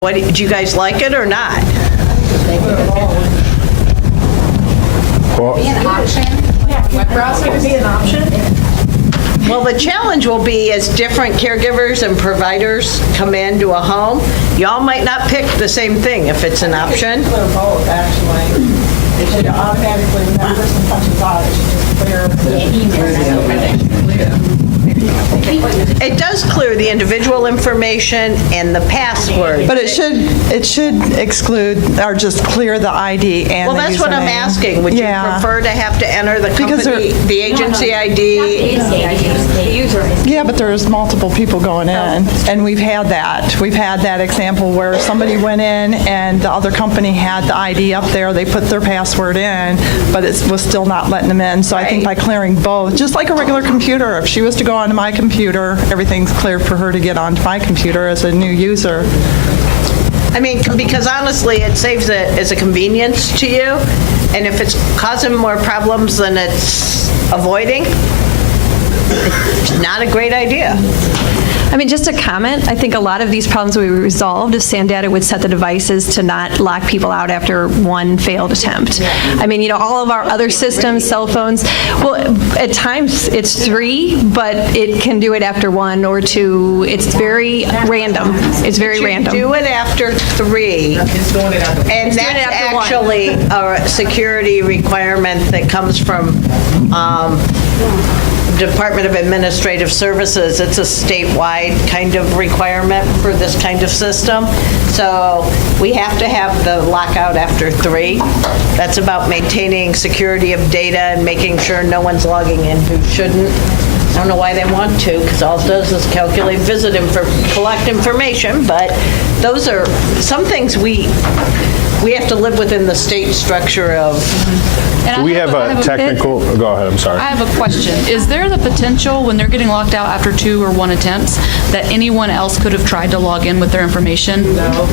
What, do you guys like it or not? Be an option. Web browser could be an option. Well, the challenge will be as different caregivers and providers come into a home, y'all might not pick the same thing if it's an option. Clear both, actually. It should automatically remember some functions on it. It should just clear It does clear the individual information and the password. But it should exclude or just clear the ID and Well, the that's what I'm username. asking. Would you Yeah. prefer to have to enter the Because company, the agency ID? Yeah, but there's multiple people going in, and we've had that. We've had that example where somebody went in and the other company had the ID up there, they put their password in, but it was still not letting them in. So I think by clearing both, just like a regular computer, if she was to go onto my computer, everything's cleared for her to get onto my computer as a new user. I mean, because honestly, it saves it as a convenience to you, and if it's causing more problems than it's avoiding, it's not a great idea. I mean, just a comment, I think a lot of these problems would be resolved if Sandata would set the devices to not lock people out after one failed attempt. I mean, all of our other systems, cell phones, well, at times it's 3, but it can do it after 1 or 2. It's very random. It's very random. Do it after 3. And that's actually a security requirement that comes from Department of Administrative Services. It's a statewide kind of requirement for this kind of system. So we have to have the lockout after 3. That's about maintaining security of data and making sure no one's logging in who shouldn't. I don't know why they want to, because all it does is calculate collect information, but those are some things we have to live within the state structure of. And We have a technical, go ahead, I'm sorry. I have a question. Is there the potential, when they're getting locked out after 2 or 1 attempts, that anyone else could have tried to log in with their information? No.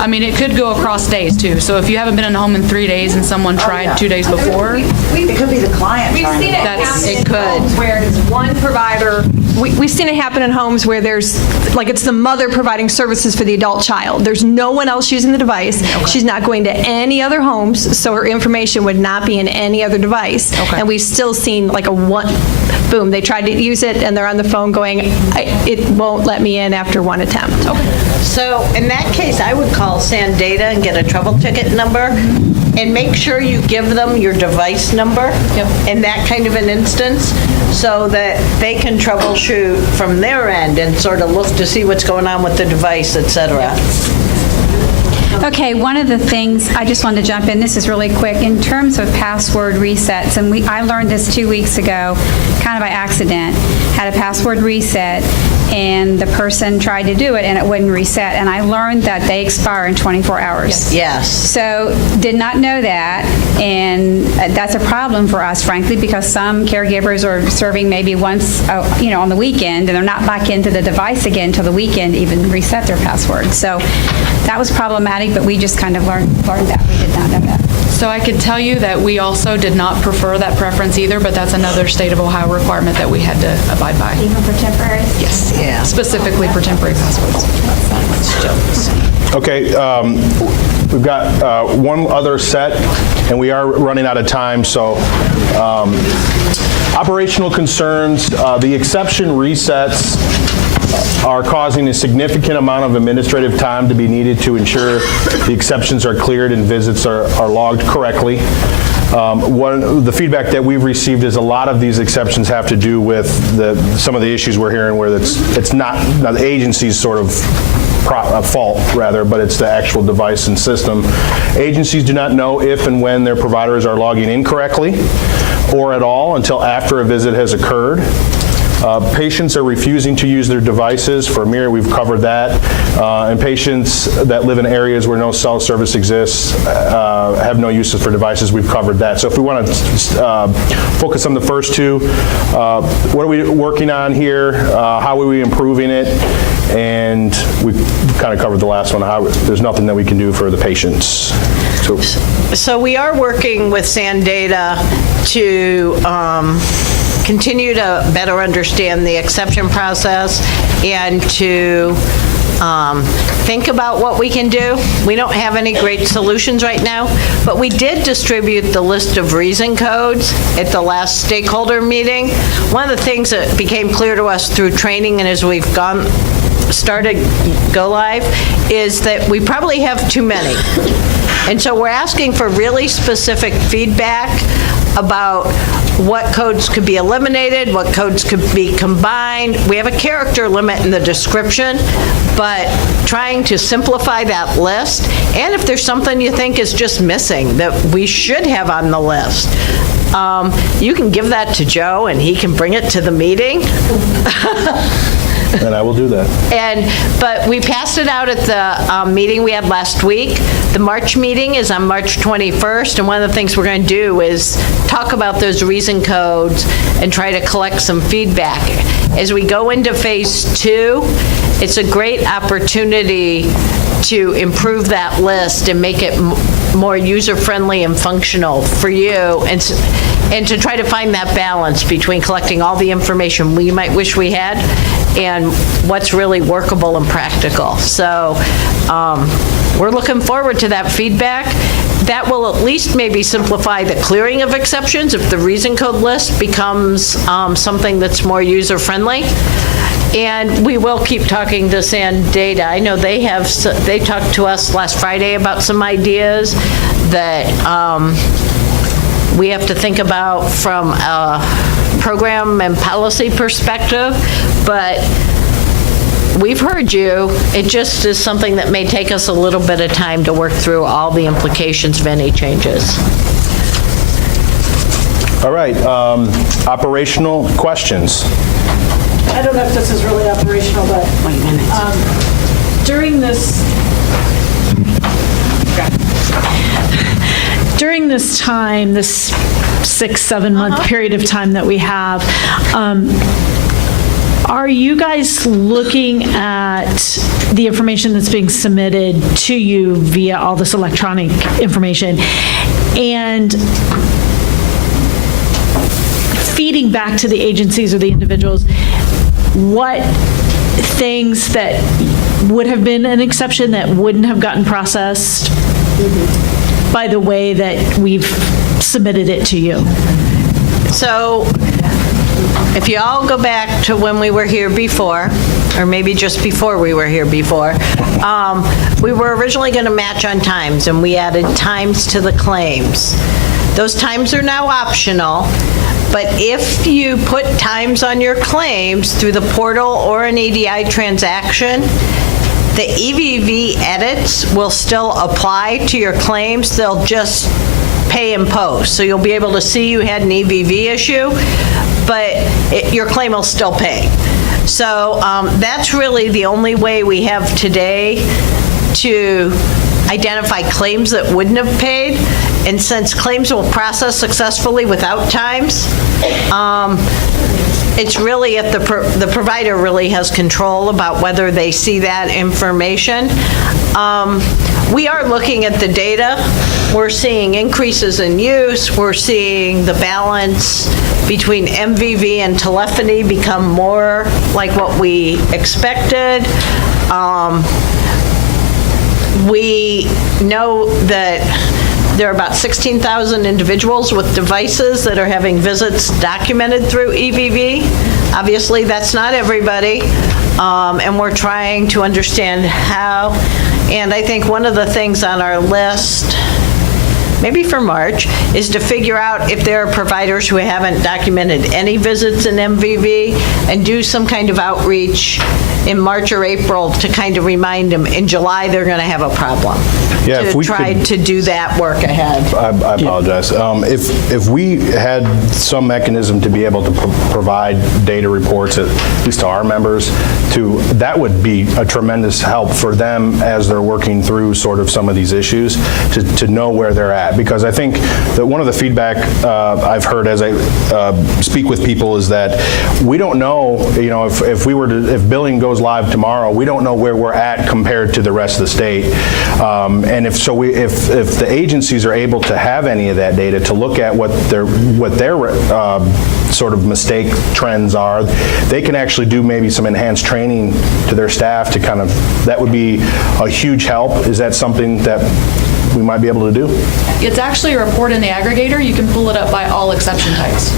I mean, it could go across days, too. So if you haven't been in a home in 3 days and someone tried 2 days before, It could be the client We've trying seen to. it happen in homes where it's one provider. We've seen it happen in homes where there's, like, it's the mother providing services for the adult child. There's no one else using the device. She's not going to any other homes, so her information would not be in any other device. And we've still seen like a one, boom, they tried to use it and they're on the phone going, it won't let me in after 1 attempt. So in that case, I would call Sandata and get a trouble ticket number and make sure you give them your device number in that kind of an instance so that they can troubleshoot from their end and sort of look to see what's going on with the device, et cetera. Okay, one of the things, I just wanted to jump in, this is really quick, in terms of password resets, and I learned this 2 weeks ago, kind of by accident, had a password reset, and the person tried to do it, and it wouldn't reset, and I learned that they expire in 24 hours. Yes. So, did not know that, and that's a problem for us, frankly, because some caregivers are serving maybe once, on the weekend, and they're not back into the device again until the weekend to even reset their password. So, that was problematic, but we just kind of learned that. We did not know that. so I could tell you that we also did not prefer that preference either, but that's another state of Ohio requirement that we had to abide by. Even for temporary? Yes. Yeah. Specifically for temporary passwords. Okay, we've got one other set, and we are running out of time, so operational concerns, the exception resets are causing a significant amount of administrative time to be needed to ensure the exceptions are cleared and visits are logged correctly. The feedback that we've received is a lot of these exceptions have to do with some of the issues we're hearing where it's not the agency's sort of fault, rather, but it's the actual device and system. Agencies do not know if and when their providers are logging in correctly or at all until after a visit has occurred. Patients are refusing to use their devices. For Amir, we've covered that. And patients that live in areas where no cell service exists have no uses for devices. We've covered that. So if we want to focus on the first two, what are we working on here? How are we improving it? And we kind of covered the last one. There's nothing that we can do for the patients. So we are working with Sandata to continue to better understand the exception process and to think about what we can do. We don't have any great solutions right now, but we did distribute the list of reason codes at the last stakeholder meeting. One of the things that became clear to us through training and as we've started Go Live is that we probably have too many. And so we're asking for really specific feedback about what codes could be eliminated, what codes could be combined. We have a character limit in the description, but trying to simplify that list. And if there's something you think is just missing that we should have on the list, you can give that to Joe and he can bring it to the meeting. And I will do that. But we passed it out at the meeting we had last week. The March meeting is on March 21st, and one of the things we're going to do is talk about those reason codes and try to collect some feedback. As we go into phase 2, it's a great opportunity to improve that list and make it more user-friendly and functional for you, and to try to find that balance between collecting all the information we might wish we had and what's really workable and practical. So we're looking forward to that feedback. That will at least maybe simplify the clearing of exceptions if the reason code list becomes something that's more user-friendly. And we will keep talking to Sand Data. I know they talked to us last Friday about some ideas that we have to think about from a program and policy perspective, but we've heard you. It just is something that may take us a little bit of time to work through all the implications of any changes. All right, operational questions. I don't know if this is really operational, but during this time, this 6-7 month period of time that we have, are you guys looking at the information that's being submitted to you via all this electronic information and feeding back to the agencies or the individuals what things that would have been an exception that wouldn't have gotten processed by the way that we've submitted it to you? So if you all go back to when we were here before, or maybe just before we were here before, we were originally going to match on times, and we added times to the claims. Those times are now optional, but if you put times on your claims through the portal or an EDI transaction, the EVV edits will still apply to your claims. They'll just pay in post. So you'll be able to see you had an EVV issue, but your claim will still pay. So that's really the only way we have today to identify claims that wouldn't have paid. And since claims will process successfully without times, it's really if the provider really has control about whether they see that information. We are looking at the data. We're seeing increases in use. We're seeing the balance between MVV and telephony become more like what we expected. We know that there are about 16,000 individuals with devices that are having visits documented through EVV. Obviously, that's not everybody, and we're trying to understand how. And I think one of the things on our list, maybe for March, is to figure out if there are providers who haven't documented any visits in MVV and do some kind of outreach in March or April to kind of remind them in July they're going to have a problem. Yeah, if we try could- to do that work ahead. I apologize. If we had some mechanism to be able to provide data reports, at least to our members, that would be a tremendous help for them as they're working through sort of some of these issues to know where they're at. Because I think that one of the feedback I've heard as I speak with people is that we don't know, if billing goes goes live tomorrow, we don't know where we're at compared to the rest of the state. And if the agencies are able to have any of that data to look at what their sort of mistake trends are, they can actually do maybe some enhanced training to their staff to kind of, that would be a huge help. Is that something that we might be able to do? It's actually a report in the aggregator. You can pull it up by all exception types.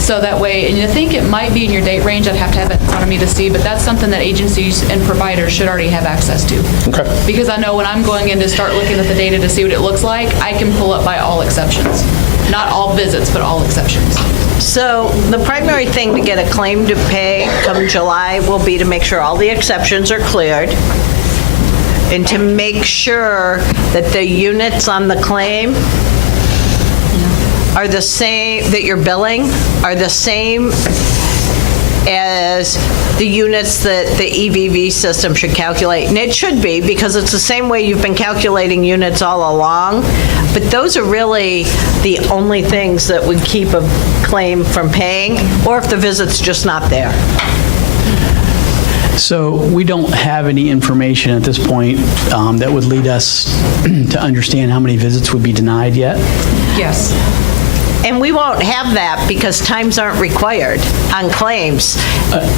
So that way, and I think it might be in your date range, I'd have to have it in front of me to see, but that's something that agencies and providers should already have access to. Okay. Because I know when I'm going in to start looking at the data to see what it looks like, I can pull up by all exceptions. Not all visits, but all exceptions. So the primary thing to get a claim to pay come July will be to make sure all the exceptions are cleared and to make sure that the units on the claim are the same, that you're billing are the same as the units that the EVV system should calculate. And it should be, because it's the same way you've been calculating units all along. But those are really the only things that would keep a claim from paying, or if the visit's just not there. So we don't have any information at this point that would lead us to understand how many visits would be denied yet? Yes. And we won't have that because times aren't required on claims.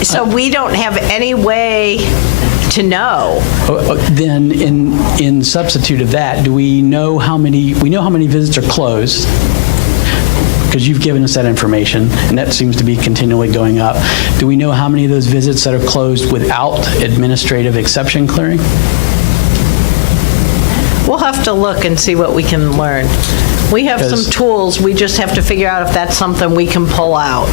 So we don't have any way to know. Then in substitute of that, do we know how many visits are closed? Because you've given us that information, and that seems to be continually going up. Do we know how many of those visits that are closed without administrative exception clearing? We'll have to look and see what we can learn. We have some tools, we just have to figure out if that's something we can pull out.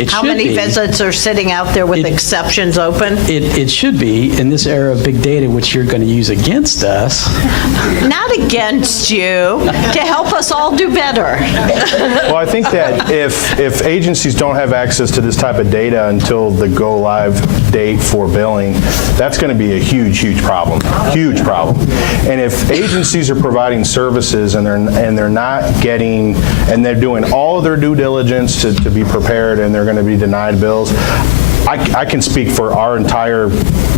It How should many be. visits are sitting out there with exceptions open? It should be, in this era of big data, which you're going to use against us. Not against you, to help us all do better. Well, I think that if agencies don't have access to this type of data until the go-live date for billing, that's going to be a huge, huge problem, huge problem. And if agencies are providing services and they're not getting, and they're doing all of their due diligence to be prepared, and they're going to be denied bills, I can speak for our entire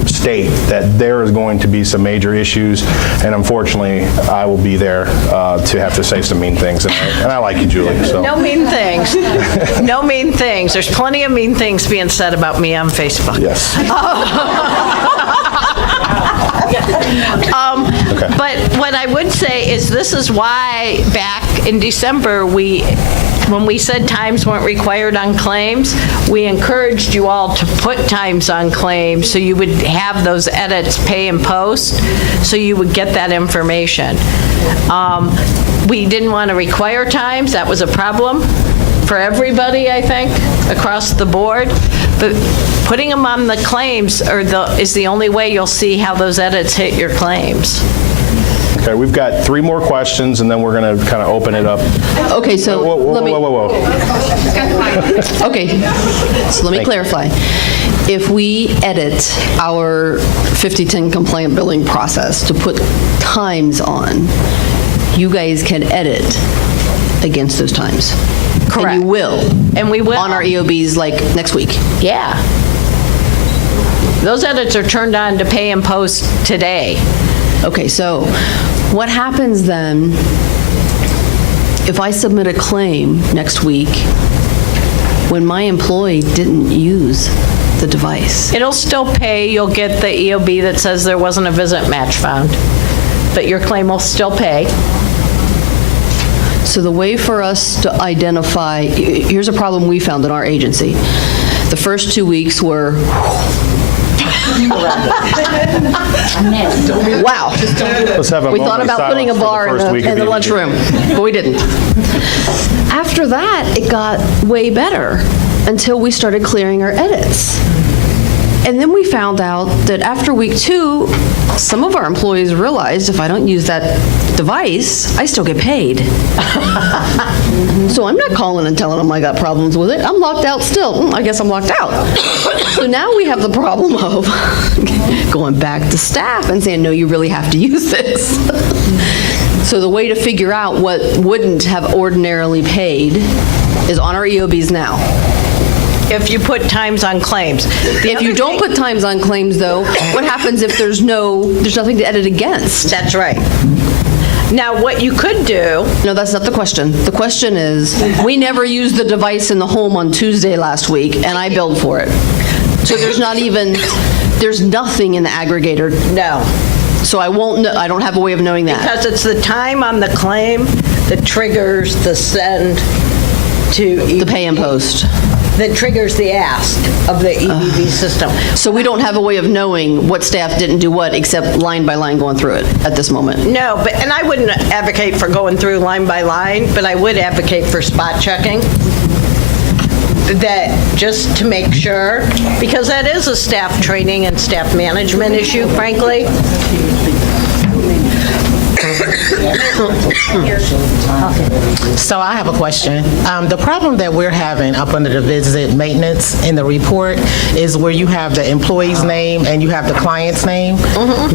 state that there is going to be some major issues, and unfortunately, I will be there to have to say some mean things. And I like you, Julie. So. No mean things. No mean things. There's plenty of mean things being said about me on Facebook. Yes. But what I would say is this is why back in December, when we said times weren't required on claims, we encouraged you all to put times on claims so you would have those edits pay and post, so you would get that information. We didn't want to require times. That was a problem for everybody, I think, across the board. But putting them on the claims is the only way you'll see how those edits hit your claims. Okay, we've got 3 more questions, and then we're going to kind of open it up. Okay, so let me... Whoa. Okay, so let me clarify. If we edit our 5010 compliant billing process to put times on, you guys can edit against those times. Correct. And you will. And we will. On our EOBs like next week. Yeah. Those edits are turned on to pay and post today. Okay, so what happens then if I submit a claim next week when my employee didn't use the device? It'll still pay. You'll get the EOB that says there wasn't a visit match found, but your claim will still pay. So the way for us to identify, here's a problem we found in our agency. The first 2 weeks were, wow. Let's have a We thought moment of about putting a silence for the bar first week of in the EVV. lunchroom, but we didn't. After that, it got way better until we started clearing our edits. And then we found out that after week 2, some of our employees realized if I don't use that device, I still get paid. So I'm not calling and telling them I got problems with it. I'm locked out still. I guess I'm locked out. So now we have the problem of going back to staff and saying, no, you really have to use this. So the way to figure out what wouldn't have ordinarily paid is on our EOBs now. if you put times on claims. If you don't put times on claims, though, what happens if there's nothing to edit against? That's right. Now, what you could do, No, that's not the question. The question is, we never used the device in the home on Tuesday last week, and I billed for it. So there's nothing in the aggregator. no, So I won't know, I don't have a way of knowing that. because it's the time on the claim that triggers the send to EVV. The pay and post. That triggers the ask of the EVV system. So we don't have a way of knowing what staff didn't do what, except line by line going through it at this moment. No, and I wouldn't advocate for going through line by line, but I would advocate for spot checking. That, just to make sure, because that is a staff training and staff management issue, frankly. So I have a question. The problem that we're having up under the visit maintenance in the report is where you have the employee's name and you have the client's name.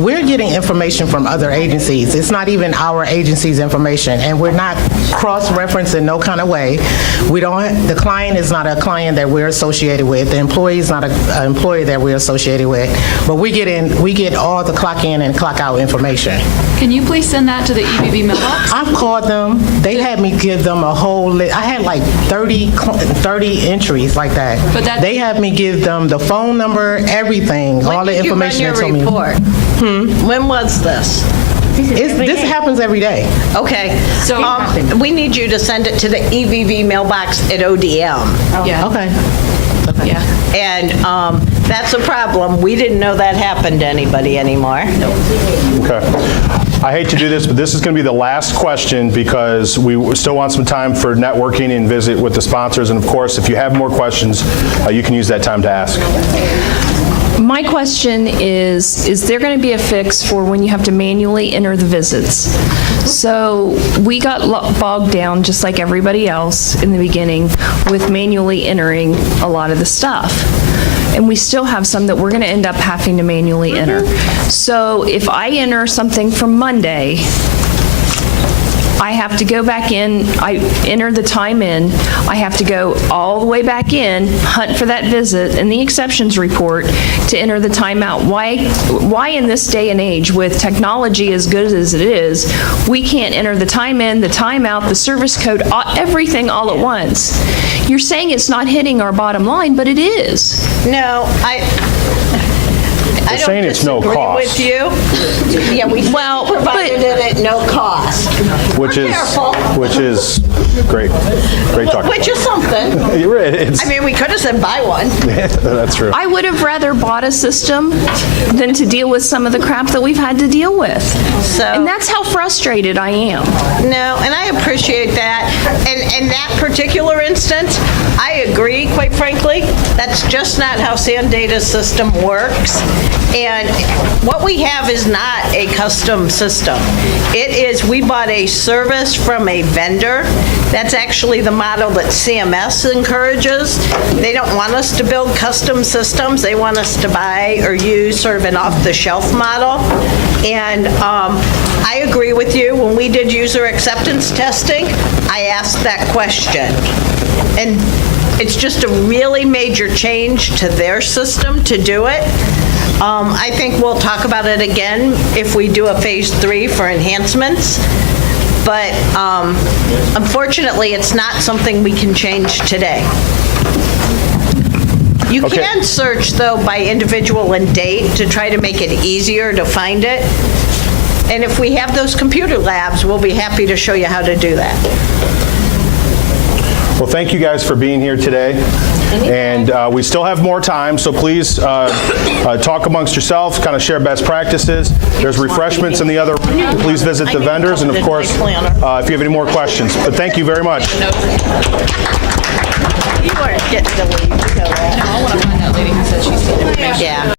We're getting information from other agencies. It's not even our agency's information, and we're not cross-referenced in no kind of way. The client is not a client that we're associated with. The employee is not an employee that we're associated with. But we get all the clock in and clock out information. Can you please send that to the EVV mailbox? I've called them. They had me give them a whole list. I had like 30 entries like that. But that- They had me give them the phone number, everything, all the information they told When me. did you run your report? When was this? This happens every day. Okay. So- We need you to send it to the EVV mailbox at ODM. Yeah. Okay. Yeah. And that's a problem. We didn't know that happened to anybody anymore. Okay. I hate to do this, but this is going to be the last question because we still want some time for networking and visit with the sponsors. And of course, if you have more questions, you can use that time to ask. My question is there going to be a fix for when you have to manually enter the visits? So we got bogged down, just like everybody else in the beginning, with manually entering a lot of the stuff. And we still have some that we're going to end up having to manually enter. So if I enter something from Monday, I have to go back in, I enter the time in, I have to go all the way back in, hunt for that visit in the exceptions report to enter the timeout. Why in this day and age, with technology as good as it is, we can't enter the time in, the timeout, the service code, everything all at once? You're saying it's not hitting our bottom line, but it is. No, I don't saying it's no disagree cost. with you. Yeah, we provided it at no cost. Which We're is careful. great. Great talk. Which is something. You're right. It's, I mean, we could have said buy one. that's true. I would have rather bought a system than to deal with some of the crap that we've had to deal with. And that's how frustrated I am. No, and I appreciate that. And in that particular instance, I agree, quite frankly. That's just not how Sandata's system works. And what we have is not a custom system. It is, we bought a service from a vendor. That's actually the model that CMS encourages. They don't want us to build custom systems. They want us to buy or use sort of an off-the-shelf model. And I agree with you. When we did user acceptance testing, I asked that question. And it's just a really major change to their system to do it. I think we'll talk about it again if we do a phase 3 for enhancements. But unfortunately, it's not something we can change today. You Okay. can search, though, by individual and date to try to make it easier to find it. And if we have those computer labs, we'll be happy to show you how to do that. Well, thank you guys for being here today. And we still have more time, so please talk amongst yourselves, kind of share best practices. There's refreshments in the other room. Please visit the vendors, and of course, if you have any more questions. But thank you very much. You weren't getting to leave, you know that. I want to find that lady who said she's seen information. Yeah.